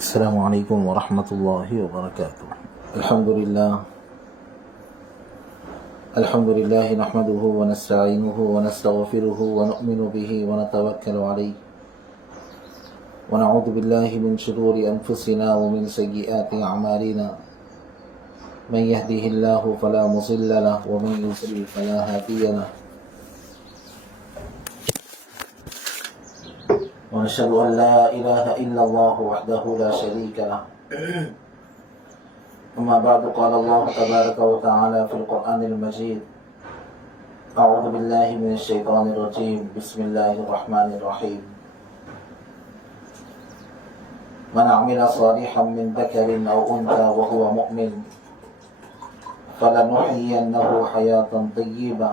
السلام علیکم ورحمۃ اللہ وبرکاتہ۔ الحمد للہ نحمده ونستعینه ونستغفره ونؤمن به ونتوکل علیہ ونعوذ باللہ من شرور انفسنا ومن سیئات اعمالنا من يهده اللہ فلا مضل له ومن يضلل فلا هادی له ونشهد أن لا إله إلا الله وحده لا شريك له أما بعد قال الله تبارك وتعالى في القرآن المجيد أعوذ بالله من الشيطان الرجيم بسم الله الرحمن الرحيم من عمل صالحا من ذكر أو أنثى وهو مؤمن فلنحيينه حياة طيبة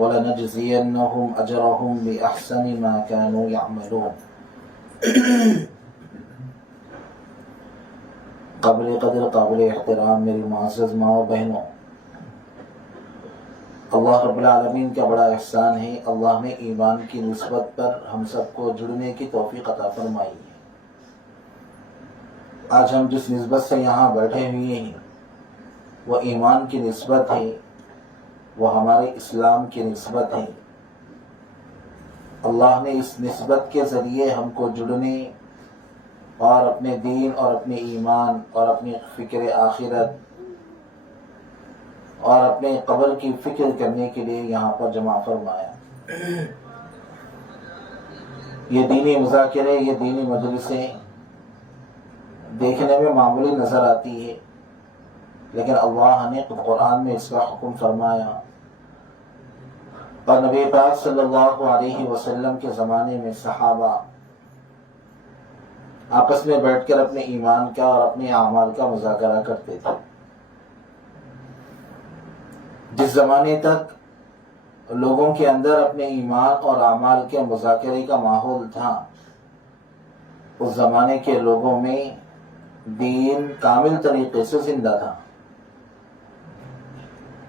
وَلَنَجْزِيَنَّهُمْ أَجْرَهُمْ بِأَحْسَنِ مَا كَانُوا يَعْمَلُونَ۔ قابل قدر قابل احترام میری معزز ماں و بہنوں، اللہ رب العالمین کا بڑا احسان ہے، اللہ نے ایمان کی نسبت پر ہم سب کو جڑنے کی توفیق عطا فرمائی ہے۔ آج ہم جس نسبت سے یہاں بیٹھے ہوئے ہیں وہ ایمان کی نسبت ہے، وہ ہمارے اسلام کی نسبت ہے۔ اللہ نے اس نسبت کے ذریعے ہم کو جڑنے اور اپنے دین اور اپنے ایمان اور اپنی فکر آخرت اور اپنے قبر کی فکر کرنے کے لیے یہاں پر جمع فرمایا۔ یہ دینی مذاکرے، یہ دینی مجلسیں دیکھنے میں معمولی نظر آتی ہے، لیکن اللہ نے قرآن میں اس کا حکم فرمایا، اور نبی پاک صلی اللہ علیہ وسلم کے زمانے میں صحابہ آپس میں بیٹھ کر اپنے ایمان کا اور اپنے اعمال کا مذاکرہ کرتے تھے۔ جس زمانے تک لوگوں کے اندر اپنے ایمان اور اعمال کے مذاکرے کا ماحول تھا، اس زمانے کے لوگوں میں دین کامل طریقے سے زندہ تھا۔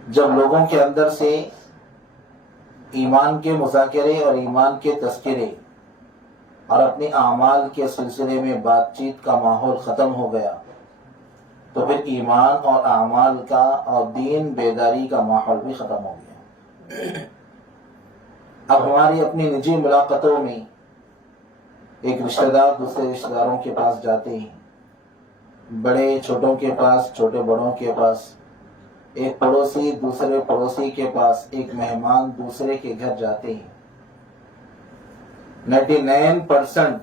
جب لوگوں کے اندر سے ایمان کے مذاکرے اور ایمان کے تذکرے اور اپنے اعمال کے سلسلے میں بات چیت کا ماحول ختم ہو گیا، تو پھر ایمان اور اعمال کا اور دین بیداری کا ماحول بھی ختم ہو گیا۔ اب ہماری اپنی نجی ملاقاتوں میں ایک رشتہ دار دوسرے رشتہ داروں کے پاس جاتے ہیں، بڑے چھوٹوں کے پاس، چھوٹے بڑوں کے پاس، ایک پڑوسی دوسرے پڑوسی کے پاس، ایک مہمان دوسرے کے گھر جاتے ہیں۔ 99%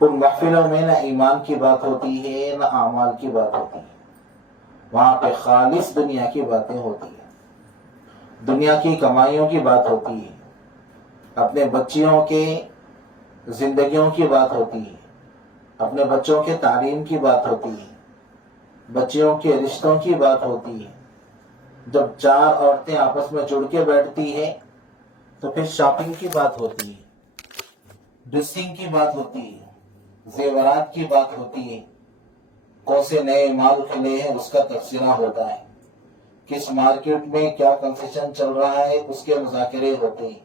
ان محفلوں میں نہ ایمان کی بات ہوتی ہے نہ اعمال کی بات ہوتی ہے، وہاں پہ خالص دنیا کی باتیں ہوتی ہیں، دنیا کی کمائیوں کی بات ہوتی ہے، اپنے بچیوں کے زندگیوں کی بات ہوتی ہے، اپنے بچوں کے تعلیم کی بات ہوتی ہے، بچیوں کے رشتوں کی بات ہوتی ہے۔ جب چار عورتیں آپس میں جڑ کے بیٹھتی ہیں تو پھر شاپنگ کی بات ہوتی ہے، ڈریسنگ کی بات ہوتی ہے، زیورات کی بات ہوتی ہے، کون سے نئے مال کھلے ہیں اس کا تبصرہ ہوتا ہے، کس مارکیٹ میں کیا کنسیشن چل رہا ہے اس کے مذاکرے ہوتے ہیں،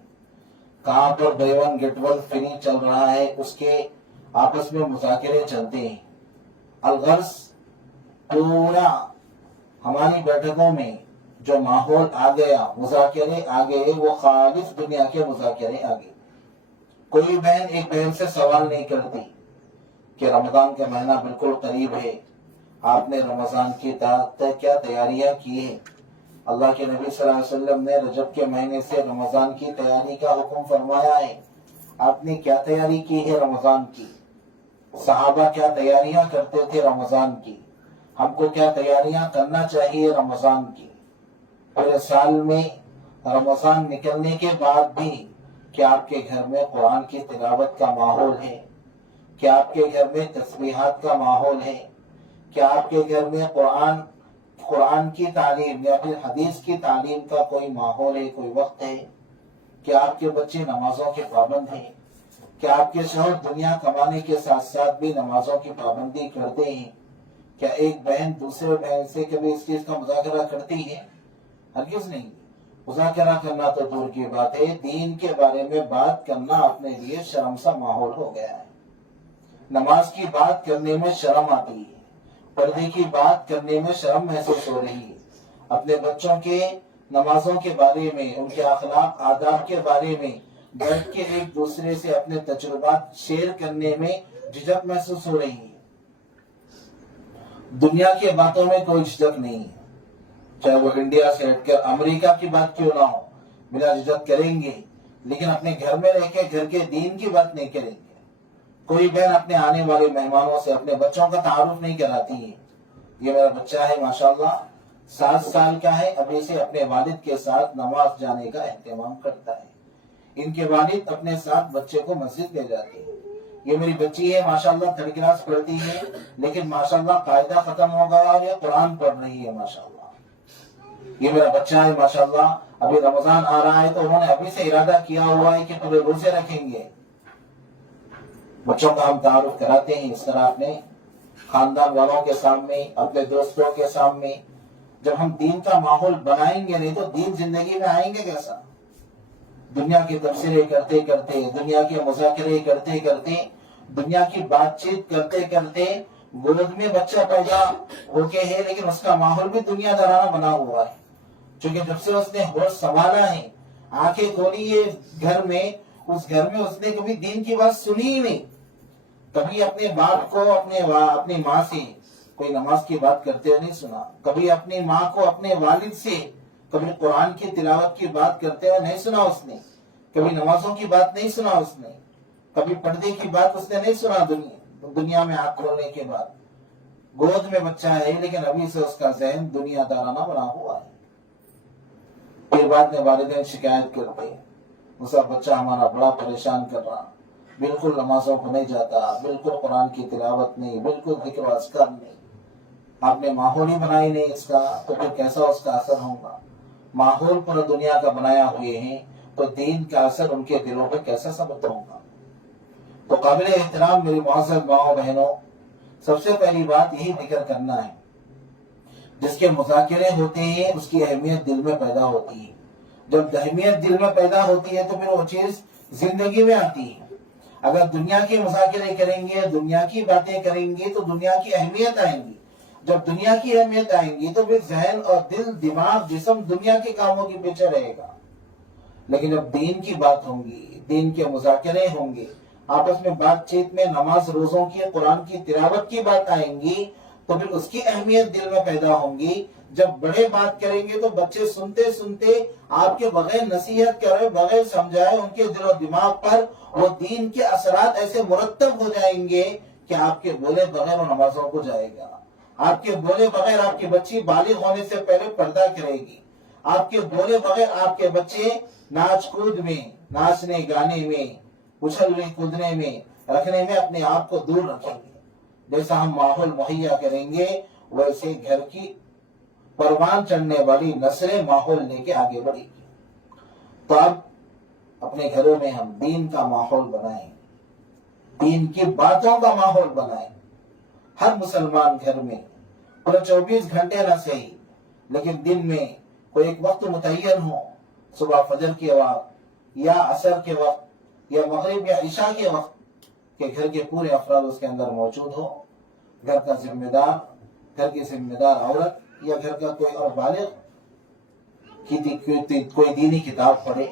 کہاں پر buy one get one free چل رہا ہے اس کے آپس میں مذاکرے چلتے ہیں۔ الغرض پورا ہماری بیٹھکوں میں جو ماحول آ گیا، مذاکرے آ گئے، وہ خالص دنیا کے مذاکرے آ گئے۔ کوئی بہن ایک بہن سے سوال نہیں کرتی کہ رمضان کا مہینہ بالکل قریب ہے، آپ نے رمضان کی کیا تیاریاں کی ہیں؟ اللہ کے نبی صلی اللہ علیہ وسلم نے رجب کے مہینے سے رمضان کی تیاری کا حکم فرمایا ہے، آپ نے کیا تیاری کی ہے رمضان کی؟ صحابہ کیا تیاریاں کرتے تھے رمضان کی؟ ہم کو کیا تیاریاں کرنا چاہیے رمضان کی؟ پورے سال میں رمضان نکلنے کے بعد بھی کیا آپ کے گھر میں قرآن کی تلاوت کا ماحول ہے؟ کیا آپ کے گھر میں تسبیحات کا ماحول ہے؟ کیا آپ کے گھر میں قرآن کی تعلیم یا پھر حدیث کی تعلیم کا کوئی ماحول ہے، کوئی وقت ہے؟ کیا آپ کے بچے نمازوں کے پابند ہیں؟ کیا آپ کے شوہر دنیا کمانے کے ساتھ ساتھ بھی نمازوں کی پابندی کرتے ہیں؟ کیا ایک بہن دوسرے بہن سے کبھی اس چیز کا مذاکرہ کرتی ہے؟ ہرگز نہیں۔ مذاکرہ کرنا تو دور کی بات ہے، دین کے بارے میں بات کرنا اپنے لیے شرم سا ماحول ہو گیا ہے۔ نماز کی بات کرنے میں شرم آتی ہے، پردے کی بات کرنے میں شرم محسوس ہو رہی ہے، اپنے بچوں کے نمازوں کے بارے میں، ان کے اخلاق آداب کے بارے میں بیٹھ کے ایک دوسرے سے اپنے تجربات شیئر کرنے میں جھجک محسوس ہو رہی ہے۔ دنیا کی باتوں میں کوئی جھجک نہیں ہے، چاہے وہ انڈیا سے ہٹ کر امریکہ کی بات کیوں نہ ہو، بلا جھجک کریں گے، لیکن اپنے گھر میں رہ کے گھر کے دین کی بات نہیں کریں گے۔ کوئی بہن اپنے آنے والے مہمانوں سے اپنے بچوں کا تعارف نہیں کراتی ہے، یہ میرا بچہ ہے ماشاءاللہ 7 سال کا ہے، ابھی سے اپنے والد کے ساتھ نماز جانے کا اہتمام کرتا ہے، ان کے والد اپنے ساتھ بچے کو مسجد لے جاتے ہیں۔ یہ میری بچی ہے ماشاءاللہ 3rd کلاس پڑھتی ہے، لیکن ماشاءاللہ قاعدہ ختم ہو گیا اور یہ قرآن پڑھ رہی ہے ماشاءاللہ۔ یہ میرا بچہ ہے ماشاءاللہ، ابھی رمضان آ رہا ہے تو انہوں نے ابھی سے ارادہ کیا ہوا ہے کہ پورے روزے رکھیں گے۔ بچوں کا ہم تعارف کراتے ہیں اس طرح اپنے خاندان والوں کے سامنے، اپنے دوستوں کے سامنے۔ جب ہم دین کا ماحول بنائیں گے نہیں تو دین زندگی میں آئیں گے کیسا؟ دنیا کے تبصرے کرتے کرتے، دنیا کے مذاکرے کرتے کرتے، دنیا کی بات چیت کرتے کرتے گود میں بچہ پیدا ہو کے ہے، لیکن اس کا ماحول بھی دنیا دارانہ بنا ہوا ہے، چونکہ جب سے اس نے ہوش سنبھالا ہے، آنکھیں کھولی ہے گھر میں، اس گھر میں اس نے کبھی دین کی بات سنی ہی نہیں۔ کبھی اپنے باپ کو اپنی ماں سے کوئی نماز کی بات کرتے ہوئے نہیں سنا، کبھی اپنی ماں کو اپنے والد سے کبھی قرآن کی تلاوت کی بات کرتے ہوئے نہیں سنا اس نے، کبھی نمازوں کی بات نہیں سنا اس نے، کبھی پردے کی بات اس نے نہیں سنا۔ دنیا میں آنکھ کھولنے کے بعد گود میں بچہ ہے، لیکن ابھی سے اس کا ذہن دنیا دارانہ بنا ہوا ہے۔ پھر بعد میں والدین شکایت کرتے، مسا بچہ ہمارا بڑا پریشان کر رہا، بالکل نمازوں کو نہیں جاتا، بالکل قرآن کی تلاوت نہیں، بالکل ذکر و اذکار نہیں۔ آپ نے ماحول ہی بنائی نہیں اس کا، تو پھر کیسا اس کا اثر ہوگا؟ ماحول پورا دنیا کا بنایا ہوئے ہیں تو دین کا اثر ان کے دلوں پہ کیسا ثابت ہوگا؟ تو قابل احترام میری معزز ماؤں بہنوں، سب سے پہلی بات یہی ذکر کرنا ہے، جس کے مذاکرے ہوتے ہیں اس کی اہمیت دل میں پیدا ہوتی ہے۔ جب اہمیت دل میں پیدا ہوتی ہے تو پھر وہ چیز زندگی میں آتی ہے۔ اگر دنیا کے مذاکرے کریں گے، دنیا کی باتیں کریں گے تو دنیا کی اہمیت آئیں گی۔ جب دنیا کی اہمیت آئیں گی تو پھر ذہن اور دل، دماغ، جسم دنیا کے کاموں کے پیچھے رہے گا۔ لیکن جب دین کی بات ہوں گی، دین کے مذاکرے ہوں گے، آپس میں بات چیت میں نماز روزوں کی، قرآن کی تلاوت کی بات آئیں گی تو پھر اس کی اہمیت دل میں پیدا ہوں گی۔ جب بڑے بات کریں گے تو بچے سنتے سنتے آپ کے بغیر نصیحت کرے، بغیر سمجھائے، ان کے دل و دماغ پر وہ دین کے اثرات ایسے مرتب ہو جائیں گے کہ آپ کے بولے بغیر وہ نمازوں کو جائے گا، آپ کے بولے بغیر آپ کی بچی بالغ ہونے سے پہلے پردہ کرے گی، آپ کے بولے بغیر آپ کے بچے ناچ کود میں، ناچنے گانے میں، اچھلنے کودنے میں، رکھنے میں اپنے آپ کو دور رکھیں گے۔ جیسا ہم ماحول مہیا کریں گے ویسے گھر کی پروان چڑھنے والی نسلیں ماحول لے کے آگے بڑھے گی۔ تو اب اپنے گھروں میں ہم دین کا ماحول بنائیں، دین کی باتوں کا ماحول بنائیں۔ ہر مسلمان گھر میں پورے 24 گھنٹے نہ صحیح، لیکن دن میں کوئی ایک وقت متعین ہو، صبح فجر کے وقت یا عصر کے وقت یا مغرب یا عشاء کے وقت، کہ گھر کے پورے افراد اس کے اندر موجود ہو۔ گھر کا ذمہ دار، گھر کی ذمہ دار عورت یا گھر کا کوئی اور بالغ کوئی دینی کتاب پڑھے،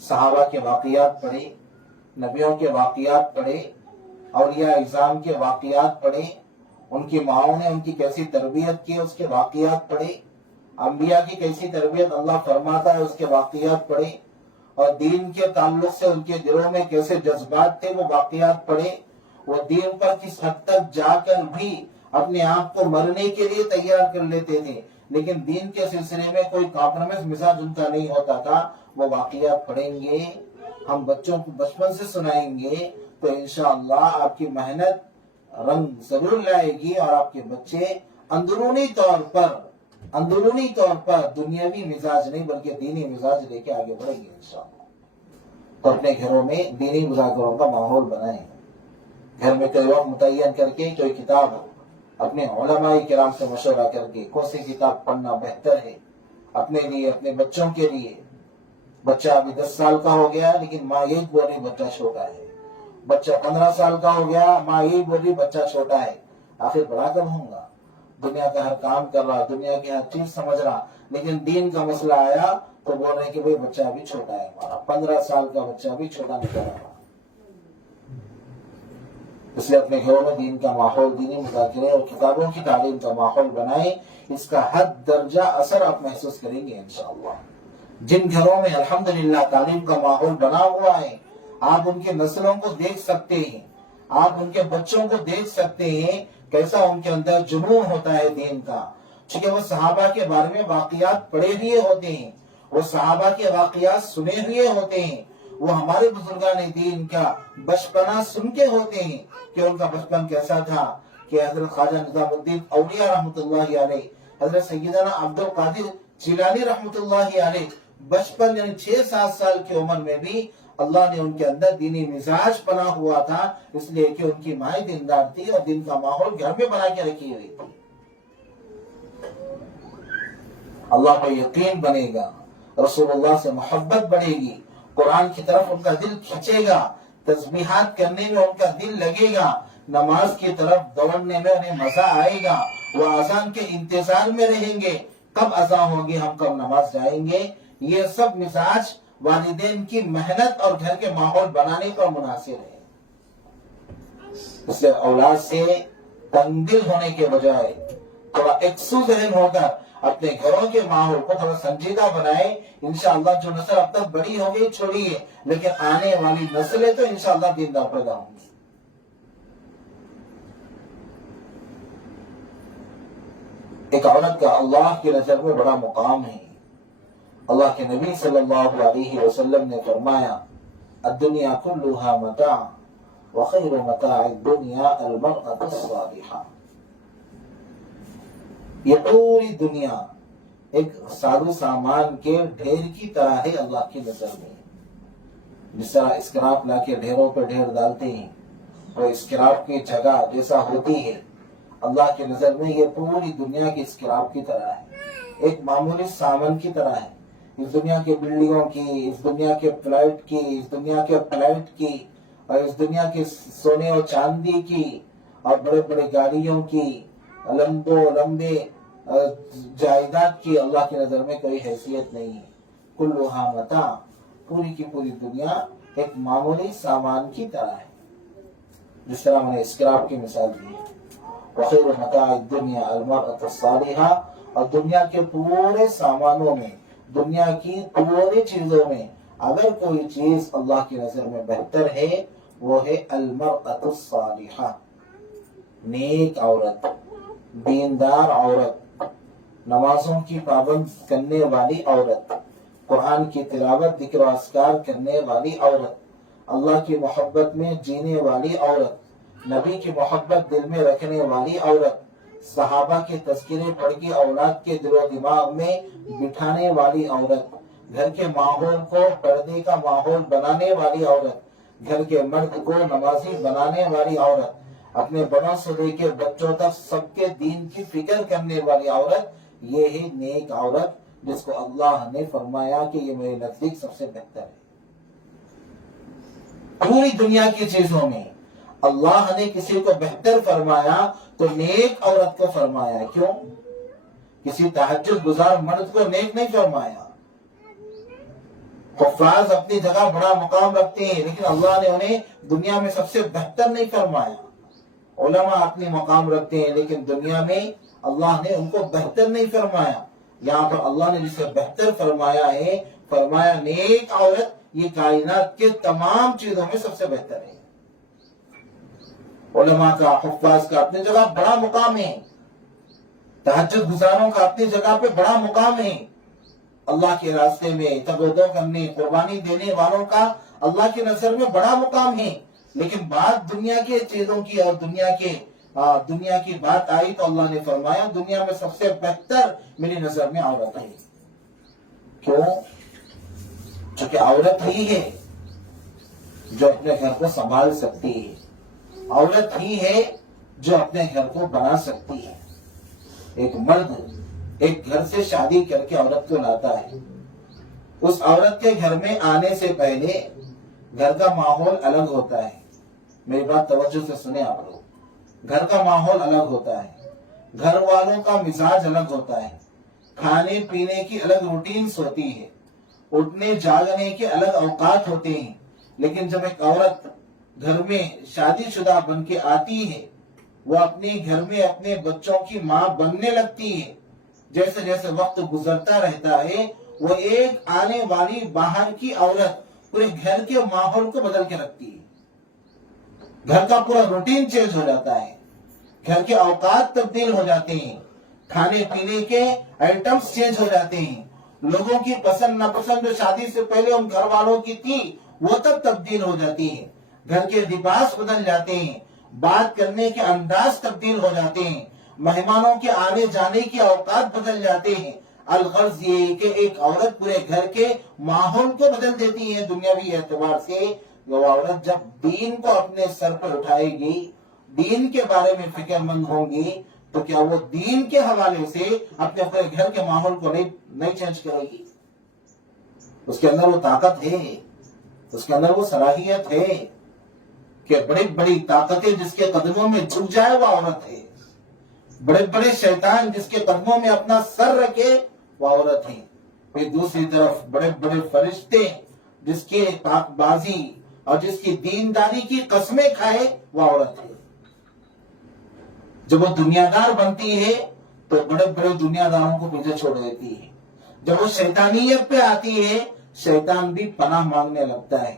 صحابہ کے واقعات پڑھے، نبیوں کے واقعات پڑھے، اولیاء اعظام کے واقعات پڑھے، ان کی ماؤں نے ان کی کیسی تربیت کی اس کے واقعات پڑھے، انبیاء کی کیسی تربیت اللہ فرماتا ہے اس کے واقعات پڑھے، اور دین کے تعلق سے ان کے دلوں میں کیسے جذبات تھے وہ واقعات پڑھے۔ وہ دین پر کس حد تک جا کر بھی اپنے آپ کو مرنے کے لیے تیار کر لیتے تھے، لیکن دین کے سلسلے میں کوئی کمپرومائز مزاج ان کا نہیں ہوتا تھا۔ وہ واقعات پڑھیں گے، ہم بچوں کو بچپن سے سنائیں گے تو انشاءاللہ آپ کی محنت رنگ ضرور لائے گی، اور آپ کے بچے اندرونی طور پر دنیاوی مزاج نہیں بلکہ دینی مزاج لے کے آگے بڑھیں گے انشاءاللہ۔ تو اپنے گھروں میں دینی مذاکروں کا ماحول بنائیں، گھر میں کوئی وقت متعین کر کے کوئی کتاب اپنے علماء کرام سے مشورہ کر کے کون سی کتاب پڑھنا بہتر ہے اپنے لیے، اپنے بچوں کے لیے۔ بچہ ابھی 10 سال کا ہو گیا لیکن ماں ایک بولی بچہ چھوٹا ہے، بچہ 15 سال کا ہو گیا، ماں یہی بولی بچہ چھوٹا ہے، آخر بڑا کب ہوں گا؟ دنیا کا ہر کام کر رہا، دنیا کی ہر چیز سمجھ رہا، لیکن دین کا مسئلہ آیا تو بول رہے کہ بھئی بچہ ابھی چھوٹا ہے ہمارا، 15 سال کا بچہ ابھی چھوٹا نکل رہا۔ اس لیے اپنے گھروں میں دین کا ماحول، دینی مذاکرے اور کتابوں کی تعلیم کا ماحول بنائیں، اس کا حد درجہ اثر آپ محسوس کریں گے انشاءاللہ۔ جن گھروں میں الحمدللہ تعلیم کا ماحول بنا ہوا ہے، آپ ان کے نسلوں کو دیکھ سکتے ہیں، آپ ان کے بچوں کو دیکھ سکتے ہیں کیسا ان کے اندر جنون ہوتا ہے دین کا، چونکہ وہ صحابہ کے بارے میں واقعات پڑھے ہوئے ہوتے ہیں، وہ صحابہ کے واقعات سنے ہوئے ہوتے ہیں، وہ ہمارے بزرگان دین کا بچپنا سن کے ہوتے ہیں کہ ان کا بچپن کیسا تھا، کہ حضرت خواجہ نظام الدین اولیاء رحمۃ اللہ علیہ، حضرت سیدنا عبد القادر جیلانی رحمۃ اللہ علیہ بچپن یعنی 6-7 سال کی عمر میں بھی اللہ نے ان کے اندر دینی مزاج بنا ہوا تھا، اس لیے کہ ان کی مائیں دیندار تھی اور دین کا ماحول گھر میں بنا کے رکھی ہوئی تھی۔ اللہ پہ یقین بنے گا، رسول اللہ سے محبت بڑھے گی، قرآن کی طرف ان کا دل کھنچے گا، تسبیحات کرنے میں ان کا دل لگے گا، نماز کی طرف دوڑنے میں انہیں مزہ آئے گا، وہ اذان کے انتظار میں رہیں گے، کب اذان ہوگی، ہم کب نماز جائیں گے۔ یہ سب مزاج والدین کی محنت اور گھر کے ماحول بنانے پر منحصر ہے۔ اس لیے اولاد سے تنگ دل ہونے کے بجائے تھوڑا یکسو ذہن ہو کر اپنے گھروں کے ماحول کو تھوڑا سنجیدہ بنائے، انشاءاللہ جو نسل اب تک بڑی ہو گئی چھوڑیے، لیکن آنے والی نسلیں تو انشاءاللہ دیندار پیدا ہوں گی۔ ایک عورت کا اللہ کی نظر میں بڑا مقام ہے۔ اللہ کے نبی صلی اللہ علیہ وسلم نے فرمایا الدنیا کلها متاع وخیر متاع الدنیا المرأة الصالحہ۔ یہ پوری دنیا ایک سادو سامان کے ڈھیر کی طرح ہے اللہ کی نظر میں۔ جس طرح اسکراپ لا کے ڈھیروں پہ ڈھیر ڈالتے ہیں، وہ اسکراپ کی جگہ جیسا ہوتی ہے، اللہ کی نظر میں یہ پوری دنیا کی اسکراپ کی طرح ہے، ایک معمولی سامان کی طرح ہے۔ اس دنیا کے بلڈنگوں کی، اس دنیا کے فلائٹ کی، اس دنیا کے فلائٹ کی، اور اس دنیا کے سونے اور چاندی کی، اور بڑے بڑے گاڑیوں کی، لمبے جائیداد کی اللہ کی نظر میں کوئی حیثیت نہیں ہے۔ کلھا متاع، پوری کی پوری دنیا ایک معمولی سامان کی طرح ہے، جس طرح میں نے اسکراپ کی مثال دی ہے۔ وخیر متاع الدنیا المرأة الصالحہ، اور دنیا کے پورے سامانوں میں، دنیا کی پوری چیزوں میں اگر کوئی چیز اللہ کی نظر میں بہتر ہے وہ ہے المرأة الصالحہ، نیک عورت، دیندار عورت، نمازوں کی پابند کرنے والی عورت، قرآن کی تلاوت ذکر و اذکار کرنے والی عورت، اللہ کی محبت میں جینے والی عورت، نبی کی محبت دل میں رکھنے والی عورت، صحابہ کے تذکرے پڑھ کے اولاد کے دل و دماغ میں بٹھانے والی عورت، گھر کے ماحول کو پردے کا ماحول بنانے والی عورت، گھر کے مرد کو نمازی بنانے والی عورت، اپنے بڑوں سے لے کے بچوں تک سب کے دین کی فکر کرنے والی عورت، یہ ہے نیک عورت جس کو اللہ نے فرمایا کہ یہ میرے نزدیک سب سے بہتر ہے۔ پوری دنیا کی چیزوں میں اللہ نے کسی کو بہتر فرمایا تو نیک عورت کو فرمایا۔ کیوں؟ کسی تہجد گزار مرد کو نیک نہیں فرمایا۔ حفاظ اپنی جگہ بڑا مقام رکھتے ہیں لیکن اللہ نے انہیں دنیا میں سب سے بہتر نہیں فرمایا۔ علماء اپنی مقام رکھتے ہیں لیکن دنیا میں اللہ نے ان کو بہتر نہیں فرمایا۔ یہاں پر اللہ نے جسے بہتر فرمایا ہے، فرمایا نیک عورت یہ کائنات کے تمام چیزوں میں سب سے بہتر ہے۔ علماء کا، حفاظ کا اپنی جگہ بڑا مقام ہے، تہجد گزاروں کا اپنی جگہ پہ بڑا مقام ہے، اللہ کے راستے میں تبدو کرنے، قربانی دینے والوں کا اللہ کی نظر میں بڑا مقام ہے۔ لیکن بات دنیا کے چیزوں کی اور دنیا کی بات آئی تو اللہ نے فرمایا دنیا میں سب سے بہتر میری نظر میں عورت ہے۔ کیوں؟ چونکہ عورت ہی ہے جو اپنے گھر کو سنبھال سکتی ہے، عورت ہی ہے جو اپنے گھر کو بنا سکتی ہے۔ ایک مرد ایک گھر سے شادی کر کے عورت کو لاتا ہے، اس عورت کے گھر میں آنے سے پہلے گھر کا ماحول الگ ہوتا ہے، میری بات توجہ سے سنیں آپ لوگ. گھر کا ماحول الگ ہوتا ہے, گھر والوں کا مزاج الگ ہوتا ہے, کھانے پینے کی الگ روٹینز ہوتی ہے, اٹھنے جاگنے کے الگ اوقات ہوتے ہیں. لیکن جب ایک عورت گھر میں شادی شدہ بن کے آتی ہے, وہ اپنے گھر میں اپنے بچوں کی ماں بننے لگتی ہے. جیسے جیسے وقت گزرتا رہتا ہے, وہ ایک آنے والی باہر کی عورت پورے گھر کے ماحول کو بدل کے رکھتی ہے. گھر کا پورا روٹین چینج ہو جاتا ہے, گھر کے اوقات تبدیل ہو جاتے ہیں, کھانے پینے کے آئٹمز چینج ہو جاتے ہیں, لوگوں کی پسند ناپسند جو شادی سے پہلے ان گھر والوں کی تھی وہ تب تبدیل ہو جاتی ہے. گھر کے لباس بدل جاتے ہیں, بات کرنے کے انداز تبدیل ہو جاتے ہیں, مہمانوں کے آنے جانے کے اوقات بدل جاتے ہیں. الغرض یہ کہ ایک عورت پورے گھر کے ماحول کو بدل دیتی ہے دنیاوی اعتبار سے. وہ عورت جب دین کو اپنے سر پر اٹھائے گی, دین کے بارے میں فکر مند ہوں گی, تو کیا وہ دین کے حوالے سے اپنے گھر کے ماحول کو نہیں چینج کرے گی؟ اس کے اندر وہ طاقت ہے, اس کے اندر وہ صلاحیت ہے کہ بڑی بڑی طاقتیں جس کے قدموں میں جھک جائے وہ عورت ہے. بڑے بڑے شیطان جس کے قدموں میں اپنا سر رکھے وہ عورت ہے. پھر دوسری طرف بڑے بڑے فرشتے جس کی پاک بازی اور جس کی دینداری کی قسمیں کھائے وہ عورت ہے. جب وہ دنیا دار بنتی ہے تو بڑے بڑے دنیا داروں کو پیچھے چھوڑ دیتی ہے. جب وہ شیطانیت پہ آتی ہے شیطان بھی پناہ مانگنے لگتا ہے.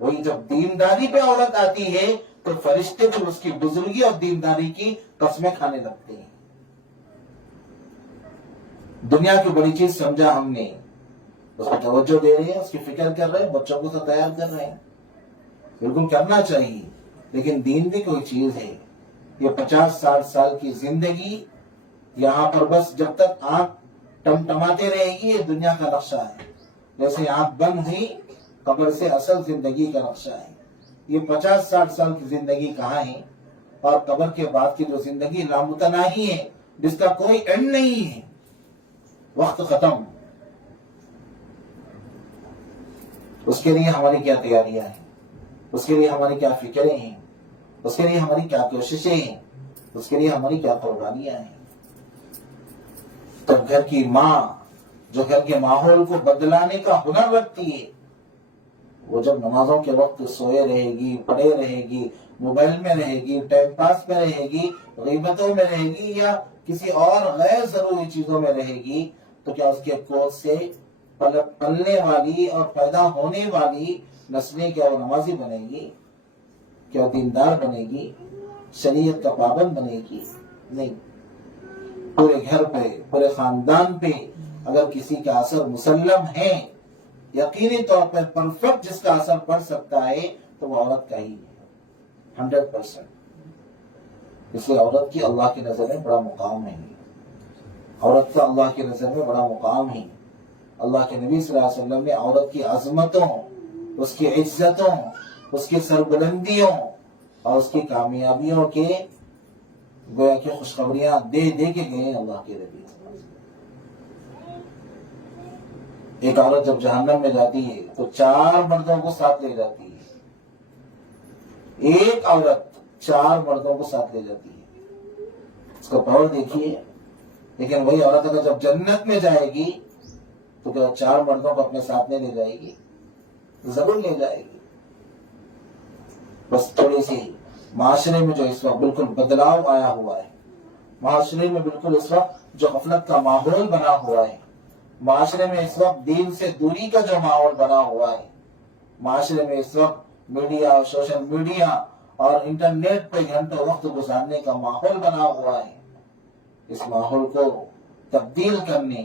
وہی جب دینداری پہ عورت آتی ہے تو فرشتے بھی اس کی بزرگی اور دینداری کی قسمیں کھانے لگتے ہیں. دنیا کی بڑی چیز سمجھا ہم نے, اس پر توجہ دے رہے ہیں, اس کی فکر کر رہے ہیں, بچوں کو تو تیار کر رہے ہیں. بالکل کرنا چاہیے, لیکن دین بھی کوئی چیز ہے. یہ 50-60 سال کی زندگی یہاں پر بس جب تک آنکھ ٹمٹماتے رہے گی یہ دنیا کا نقشہ ہے. جیسے آنکھ بند ہوئی قبر سے اصل زندگی کا نقشہ ہے. یہ 50-60 سال کی زندگی کہاں ہے, اور قبر کے بعد کی جو زندگی لامتناہی ہے جس کا کوئی اینڈ نہیں ہے. وقت ختم. اس کے لیے ہماری کیا تیاریاں ہیں, اس کے لیے ہماری کیا فکریں ہیں, اس کے لیے ہماری کیا کوششیں ہیں, اس کے لیے ہماری کیا قربانیاں ہیں. تو گھر کی ماں جو گھر کے ماحول کو بدلانے کا ہنر رکھتی ہے, وہ جب نمازوں کے وقت سوئے رہے گی, پڑے رہے گی, موبائل میں رہے گی, ٹائم پاس میں رہے گی, غیبتوں میں رہے گی یا کسی اور غیر ضروری چیزوں میں رہے گی, تو کیا اس کے کوکھ سے پلنے والی اور پیدا ہونے والی نسلیں کیا وہ نمازی بنے گی, کیا دیندار بنے گی, شریعت کا پابند بنے گی؟ نہیں. پورے گھر پہ, پورے خاندان پہ اگر کسی کا اثر مسلم ہے, یقینی طور پر پرفیکٹ جس کا اثر پڑ سکتا ہے تو وہ عورت کا ہی ہے 100%. اس لیے عورت کی اللہ کی نظر میں بڑا مقام ہے. عورت کا اللہ کی نظر میں بڑا مقام ہے. اللہ کے نبی صلی اللہ علیہ وسلم نے عورت کی عظمتوں, اس کی عزتوں, اس کی سربلندیوں اور اس کی کامیابیوں کے گویا کہ خوشخبریاں دے کے گئے اللہ کے نبی. ایک عورت جب جہنم میں جاتی ہے تو 4 مردوں کو ساتھ لے جاتی ہے. ایک عورت 4 مردوں کو ساتھ لے جاتی ہے. اس کا پاور دیکھیے. لیکن وہی عورت اگر جب جنت میں جائے گی تو کیا 4 مردوں کو اپنے ساتھ نہیں لے جائے گی؟ ضرور لے جائے گی. بس تھوڑی سی معاشرے میں جو اس وقت بالکل بدلاؤ آیا ہوا ہے, معاشرے میں بالکل اس وقت جو غفلت کا ماحول بنا ہوا ہے, معاشرے میں اس وقت دین سے دوری کا جو ماحول بنا ہوا ہے, معاشرے میں اس وقت میڈیا, سوشل میڈیا اور انٹرنیٹ پہ گھنٹوں وقت گزارنے کا ماحول بنا ہوا ہے. اس ماحول کو تبدیل کرنے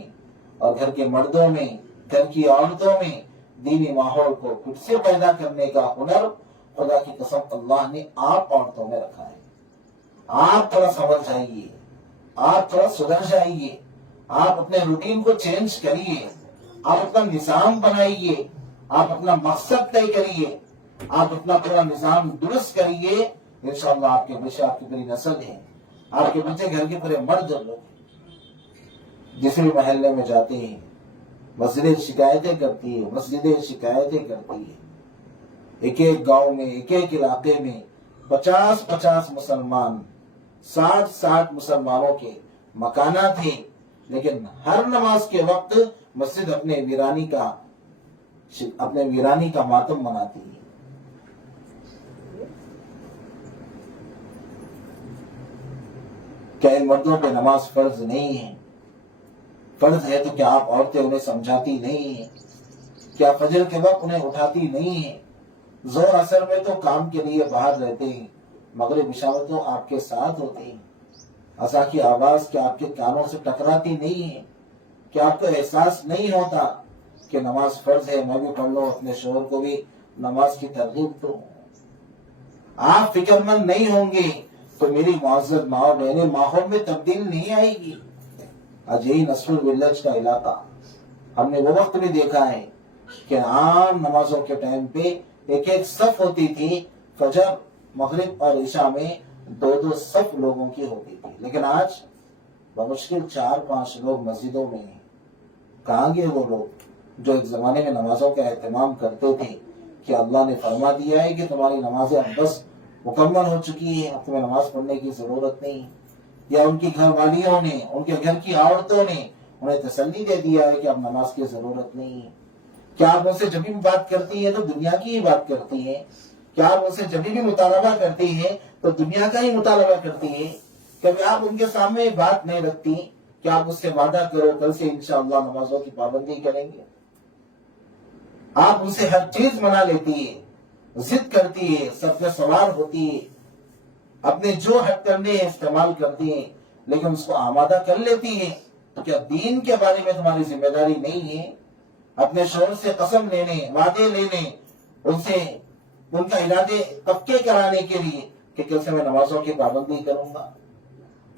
اور گھر کے مردوں میں, گھر کی عورتوں میں دینی ماحول کو پھر سے پیدا کرنے کا ہنر خدا کی قسم اللہ نے آپ عورتوں میں رکھا ہے. آپ تھوڑا سمجھ جائیے, آپ تھوڑا سدھر جائیے, آپ اپنے روٹین کو چینج کریے, آپ اپنا نظام بنائیے, آپ اپنا مقصد طے کریے, آپ اپنا پورا نظام درست کریے. انشاءاللہ آپ کے بچے آپ کی پوری نسل ہے, آپ کے بچے گھر کے پورے مرد لوگ جس بھی محلے میں جاتے ہیں مسجدیں شکایتیں کرتی ہے, ایک ایک گاؤں میں, ایک ایک علاقے میں 50-50 مسلمان 60-60 مسلمانوں کے مکانات تھے، لیکن ہر نماز کے وقت مسجد اپنے ویرانی کا ماتم مناتی ہے۔ کیا ان مردوں پہ نماز فرض نہیں ہے؟ فرض ہے تو کیا آپ عورتیں انہیں سمجھاتی نہیں ہیں؟ کیا فجر کے وقت انہیں اٹھاتی نہیں ہیں؟ زور اثر میں تو کام کے لیے باہر رہتے ہیں، مغرب عشاء میں تو آپ کے ساتھ ہوتے ہیں۔ عصا کی آواز کیا آپ کے کانوں سے ٹکراتی نہیں ہے؟ کیا آپ کو احساس نہیں ہوتا کہ نماز فرض ہے، میں بھی پڑھ لوں، اپنے شوہر کو بھی نماز کی ترغیب دوں؟ آپ فکر مند نہیں ہوں گے تو میری معزز ماں بہنیں ماحول میں تبدیل نہیں آئے گی۔ آج یہی نصر ولیج کا علاقہ، ہم نے وہ وقت بھی دیکھا ہے کہ عام نمازوں کے ٹائم پہ ایک ایک صف ہوتی تھی، فجر، مغرب اور عشاء میں 2-2 صف لوگوں کی ہوتی تھی، لیکن آج بمشکل 4-5 لوگ مسجدوں میں ہیں۔ کہاں گئے وہ لوگ جو ایک زمانے میں نمازوں کا اہتمام کرتے تھے کہ اللہ نے فرما دیا ہے کہ تمہاری نمازیں اب بس مکمل ہو چکی ہے، اب تمہیں نماز پڑھنے کی ضرورت نہیں، یا ان کی گھر والیوں نے، ان کے گھر کی عورتوں نے انہیں تسلی دے دیا ہے کہ اب نماز کی ضرورت نہیں ہے۔ کیا آپ ان سے جب بھی بات کرتی ہیں تو دنیا کی ہی بات کرتی ہیں؟ کیا آپ ان سے جب بھی مطالبہ کرتی ہیں تو دنیا کا ہی مطالبہ کرتی ہیں؟ کبھی آپ ان کے سامنے بات نہیں رکھتی کہ آپ اس سے وعدہ کرو کل سے انشاءاللہ نمازوں کی پابندی کریں گے؟ آپ ان سے ہر چیز منا لیتی ہے، ضد کرتی ہے، سب پہ سوار ہوتی ہے، اپنے جو حق کرنے ہیں استعمال کرتی ہیں، لیکن اس کو آمادہ کر لیتی ہے۔ تو کیا دین کے بارے میں تمہاری ذمہ داری نہیں ہے؟ اپنے شوہر سے قسم لینے، وعدے لینے، ان سے ان کا ارادے پکے کرانے کے لیے کہ کل سے میں نمازوں کی پابندی کروں گا،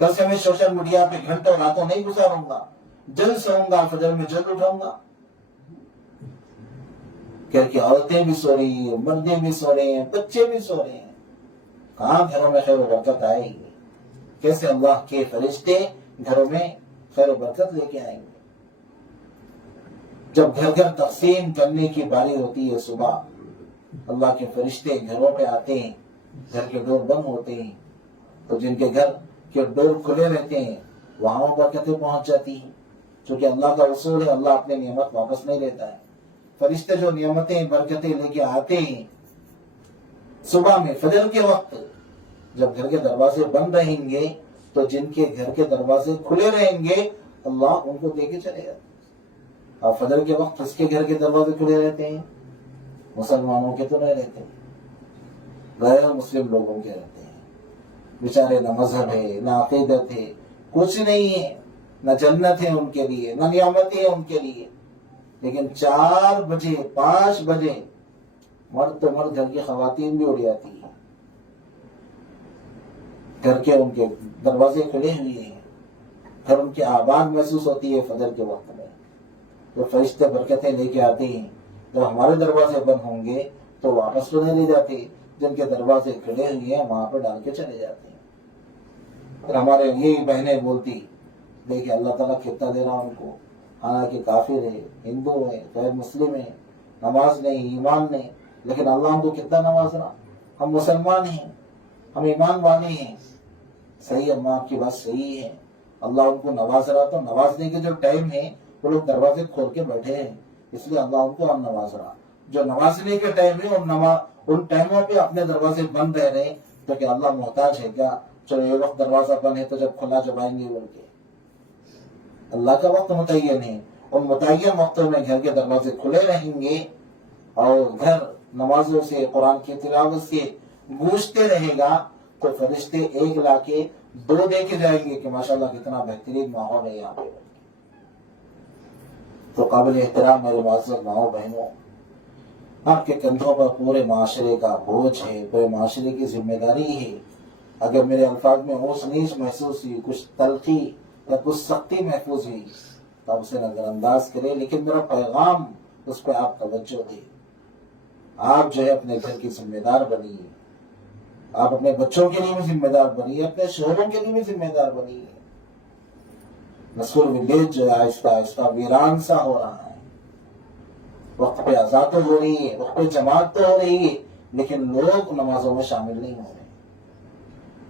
کل سے میں سوشل میڈیا پہ گھنٹوں راتوں نہیں گزاروں گا، جلد سوؤں گا، فجر میں جلد اٹھاؤں گا۔ کہ عورتیں بھی سو رہی ہیں، مردیں بھی سو رہے ہیں، بچے بھی سو رہے ہیں، کہاں گھروں میں خیر و برکت آئے گی؟ کیسے اللہ کے فرشتے گھروں میں خیر و برکت لے کے آئیں گے؟ جب گھر گھر تقسیم کرنے کی باری ہوتی ہے، صبح اللہ کے فرشتے گھروں پہ آتے ہیں، گھر کے ڈور بند ہوتے ہیں، تو جن کے گھر کے ڈور کھلے رہتے ہیں وہاں برکتیں پہنچ جاتی ہیں، چونکہ اللہ کا اصول ہے، اللہ اپنے نعمت واپس نہیں لیتا ہے۔ فرشتے جو نعمتیں برکتیں لے کے آتے ہیں صبح میں فجر کے وقت، جب گھر کے دروازے بند رہیں گے تو جن کے گھر کے دروازے کھلے رہیں گے اللہ ان کو دے کے چلے جاتے ہیں۔ اور فجر کے وقت کس کے گھر کے دروازے کھلے رہتے ہیں؟ مسلمانوں کے تو نہیں رہتے، غیر مسلم لوگوں کے رہتے ہیں۔ بیچارے نہ مذہب ہے، نہ عقیدت ہے، کچھ نہیں ہے، نہ جنت ہے ان کے لیے، نہ نعمت ہے ان کے لیے، لیکن 4 بجے 5 بجے مرد تو مرد، گھر کی خواتین بھی اڑ جاتی ہیں، گھر کے ان کے دروازے کھلے ہوئے ہیں، گھر ان کی آباد محسوس ہوتی ہے فجر کے وقت میں، جو فرشتے برکتیں لے کے آتے ہیں۔ جب ہمارے دروازے بند ہوں گے تو واپس تو نہیں لے جاتے، جن کے دروازے کھلے ہوئے ہیں وہاں پہ ڈال کے چلے جاتے ہیں۔ پھر ہمارے یہ بہنیں بولتی دیکھیں اللہ تعالیٰ کتنا دے رہا ان کو، حالانکہ کافر ہے، ہندو ہے، غیر مسلم ہے، نماز نہیں، ایمان نہیں، لیکن اللہ ہم کو کتنا نواز رہا۔ ہم مسلمان ہیں، ہم ایمان والے ہیں۔ صحیح، اماں آپ کی بات صحیح ہے، اللہ ان کو نواز رہا، تو نوازنے کے جو ٹائم ہے وہ لوگ دروازے کھول کے بیٹھے ہیں، اس لیے اللہ ان کو ہم نواز رہا۔ جو نوازنے کے ٹائم ہے ان ٹائموں پہ اپنے دروازے بند رہ رہے، تو کہ اللہ محتاج ہے کیا؟ چلو یہ وقت دروازہ بند ہے تو جب کھلا جب آئیں گے بول کے۔ اللہ کا وقت متعین ہے، ان متعین وقتوں میں گھر کے دروازے کھلے رہیں گے اور گھر نمازوں سے، قرآن کی تلاوت سے گونجتے رہے گا، تو فرشتے 1 لا کے 2 دے کے جائیں گے کہ ماشاءاللہ کتنا بہترین ماحول ہے یہاں پہ۔ تو قابل احترام میرے معزز ماؤں بہنوں، آپ کے کندھوں پر پورے معاشرے کا بوجھ ہے، پورے معاشرے کی ذمہ داری ہے۔ اگر میرے الفاظ میں اونچ نیچ محسوس ہوئی، کچھ تلخی یا کچھ سختی محفوظ ہوئی تو آپ اسے نظر انداز کریں، لیکن میرا پیغام اس پہ آپ توجہ دیں۔ آپ جو ہے اپنے گھر کی ذمہ دار بنیے، آپ اپنے بچوں کے لیے بھی ذمہ دار بنیے، اپنے شوہروں کے لیے بھی ذمہ دار بنیے۔ نصر ولیج جو ہے آہستہ آہستہ ویران سا ہو رہا ہے، وقت پہ اذان تو ہو رہی ہے، وقت پہ جماعت تو ہو رہی ہے، لیکن لوگ نمازوں میں شامل نہیں ہو رہے۔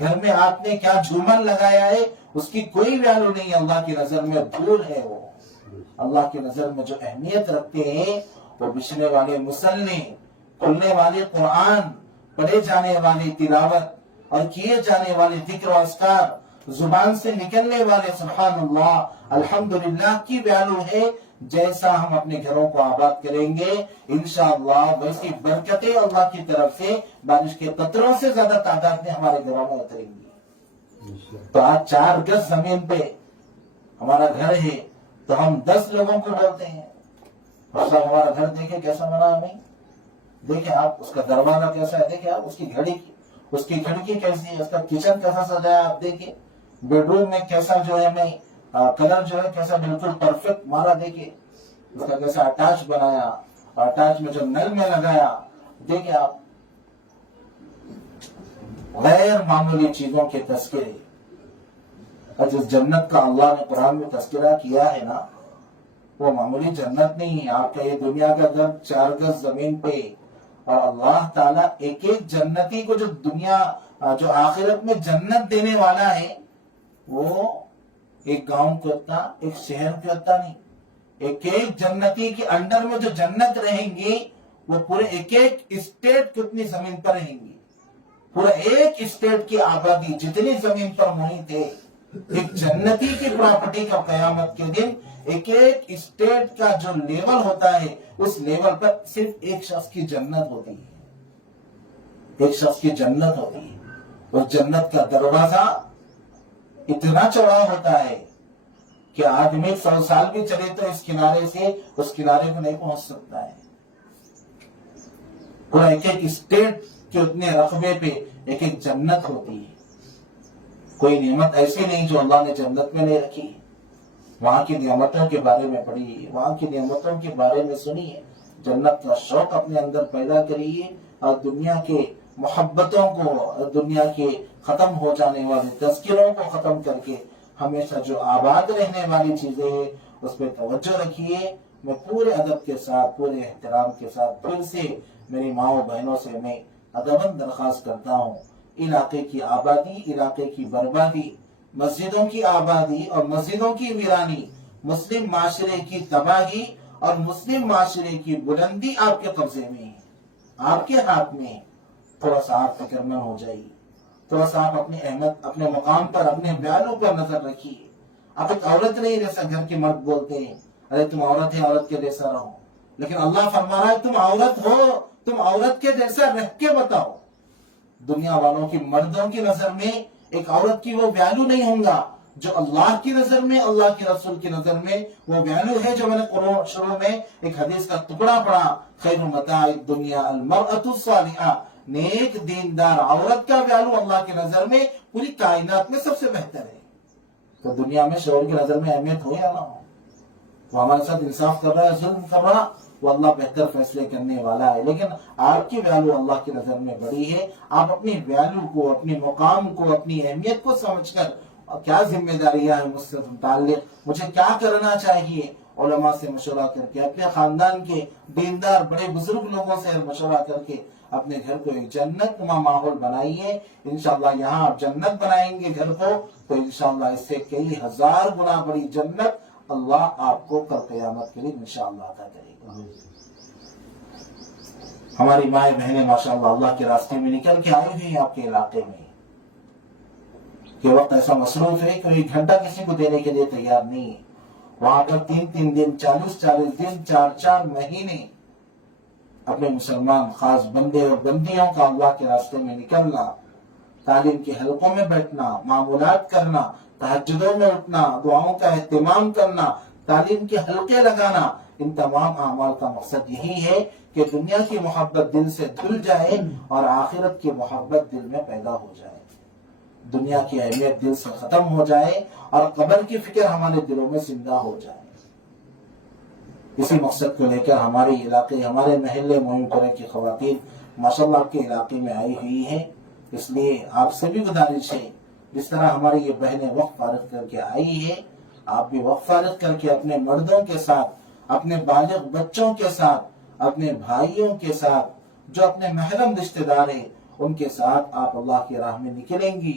گھر میں آپ نے کیا جھومر لگایا ہے اس کی کوئی ویلو نہیں ہے، اللہ کی نظر میں دھول ہے وہ۔ اللہ کی نظر میں جو اہمیت رکھتے ہیں وہ بچھنے والے مصلی، کھلنے والے قرآن، پڑھے جانے والی تلاوت اور کیے جانے والے ذکر و اذکار، زبان سے نکلنے والے سبحان اللہ الحمدللہ کی ویلو ہے۔ جیسا ہم اپنے گھروں کو آباد کریں گے انشاءاللہ ویسی برکتیں اللہ کی طرف سے بارش کے قطروں سے زیادہ تعداد میں ہمارے گھروں میں اتریں گی۔ تو آج 4 گز زمین پہ ہمارا گھر ہے تو ہم 10 لوگوں کو بولتے ہیں صاحب ہمارا گھر دیکھیں کیسا بنا ہمیں، دیکھیں آپ اس کا دروازہ کیسا ہے، دیکھیں آپ اس کی گھڑی اس کی کھڑکی کیسی ہے، اس کا کچن کیسا سجایا آپ دیکھیں، بیڈ روم میں کیسا جو ہے ہمیں کلر جو ہے کیسا بالکل پرفیکٹ مارا، دیکھیں اس کا کیسا اٹیچ بنایا، اٹیچ میں جو نل میں لگایا، دیکھیں آپ غیر معمولی چیزوں کے تذکرے۔ اور جس جنت کا اللہ نے قرآن میں تذکرہ کیا ہے نا وہ معمولی جنت نہیں ہے۔ آپ کا یہ دنیا کا گھر 4 گز زمین پہ، اور اللہ تعالیٰ ایک ایک جنتی کو جو آخرت میں جنت دینے والا ہے وہ ایک گاؤں کے ہوتا، ایک شہر کے ہوتا نہیں، ایک ایک جنتی کے انڈر میں جو جنت رہیں گی وہ پورے ایک ایک اسٹیٹ کتنی زمین پر رہیں گی، پورا ایک اسٹیٹ کی آبادی جتنی زمین پر محیط ہے ایک جنتی کی پراپرٹی کا قیامت کے دن ایک ایک اسٹیٹ کا جو لیول ہوتا ہے اس لیول پر صرف ایک شخص کی جنت ہوتی ہے، ایک شخص کی جنت ہوتی ہے۔ اس جنت کا دروازہ اتنا چوڑا ہوتا ہے کہ آدمی 100 سال بھی چلے تو اس کنارے سے اس کنارے کو نہیں پہنچ سکتا ہے۔ پورا ایک ایک اسٹیٹ کے اتنے رقبے پہ ایک ایک جنت ہوتی ہے۔ کوئی نعمت ایسی نہیں جو اللہ نے جنت میں نہیں رکھی۔ وہاں کی نعمتوں کے بارے میں پڑھیے، وہاں کی نعمتوں کے بارے میں سنیے، جنت کا شوق اپنے اندر پیدا کریے اور دنیا کے محبتوں کو، دنیا کے ختم ہو جانے والے تذکروں کو ختم کر کے ہمیشہ جو آباد رہنے والی چیزیں ہیں اس پہ توجہ رکھیے۔ میں پورے ادب کے ساتھ، پورے احترام کے ساتھ پھر سے میری ماں و بہنوں سے میں ادباً درخواست کرتا ہوں، علاقے کی آبادی، علاقے کی بربادی، مسجدوں کی آبادی اور مسجدوں کی ویرانی، مسلم معاشرے کی تباہی اور مسلم معاشرے کی بلندی آپ کے قبضے میں ہے، آپ کے ہاتھ میں ہے۔ تھوڑا سا آپ فکر میں ہو جائیے، تھوڑا سا آپ اپنی اہمیت، اپنے مقام پر، اپنے بیانوں پر نظر رکھیے۔ آپ ایک عورت نہیں جیسا گھر کے مرد بولتے ہیں ارے تم عورت ہے، عورت کے جیسا رہو، لیکن اللہ فرما رہا ہے تم عورت ہو، تم عورت کے جیسا رہ کے بتاؤ۔ دنیا والوں کی، مردوں کی نظر میں ایک عورت کی وہ ویلو نہیں ہوگا جو اللہ کی نظر میں، اللہ کے رسول کی نظر میں وہ ویلو ہے۔ جو میں نے شروع میں ایک حدیث کا ٹکڑا پڑھا، خیر متاع الدنیا المرأۃ الصالحہ، نیک دیندار عورت کا ویلو اللہ کی نظر میں پوری کائنات میں سب سے بہتر ہے۔ تو دنیا میں شوہر کی نظر میں اہمیت ہو یا نہ ہو، وہ ہمارے ساتھ انصاف کر رہا ہے، ظلم کر رہا، وہ اللہ بہتر فیصلے کرنے والا ہے۔ لیکن آپ کی ویلو اللہ کی نظر میں بڑی ہے۔ آپ اپنی ویلو کو، اپنی مقام کو، اپنی اہمیت کو سمجھ کر کیا ذمہ داریاں ہیں مجھ سے متعلق، مجھے کیا کرنا چاہیے، علماء سے مشورہ کر کے، اپنے خاندان کے دیندار بڑے بزرگ لوگوں سے مشورہ کر کے اپنے گھر کو ایک جنت نما ماحول بنائیے۔ انشاءاللہ یہاں آپ جنت بنائیں گے گھر کو تو انشاءاللہ اس سے کئی ہزار گنا بڑی جنت اللہ آپ کو کل قیامت کے لیے انشاءاللہ عطا کرے گا۔ ہماری مائیں بہنیں ماشاءاللہ اللہ کے راستے میں نکل کے آئے ہوئے ہیں آپ کے علاقے میں، کہ وقت ایسا مصروف ہے کہ ایک گھنٹہ کسی کو دینے کے لیے تیار نہیں ہے۔ وہاں پر 3 دن، 40 دن، 4 مہینے اپنے مسلمان خاص بندے اور بندیوں کا اللہ کے راستے میں نکلنا، تعلیم کے حلقوں میں بیٹھنا، معمولات کرنا، تہجدوں میں اٹھنا، دعاؤں کا اہتمام کرنا، تعلیم کے حلقے لگانا، ان تمام اعمال کا مقصد یہی ہے کہ دنیا کی محبت دل سے دھل جائے اور آخرت کی محبت دل میں پیدا ہو جائے، دنیا کی اہمیت دل سے ختم ہو جائے اور قبر کی فکر ہمارے دلوں میں زندہ ہو جائے۔ اسی مقصد کو لے کر ہمارے علاقے، ہمارے محلے موئن پورے کی خواتین ماشاءاللہ آپ کے علاقے میں آئی ہوئی ہیں۔ اس لیے آپ سے بھی گزارش ہے، جس طرح ہماری یہ بہنیں وقت فارغ کر کے آئی ہے، آپ بھی وقت فارغ کر کے اپنے مردوں کے ساتھ، اپنے بالغ بچوں کے ساتھ، اپنے بھائیوں کے ساتھ، جو اپنے محرم رشتہ دار ہیں ان کے ساتھ آپ اللہ کی راہ میں نکلیں گی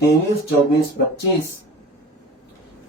23, 24, 25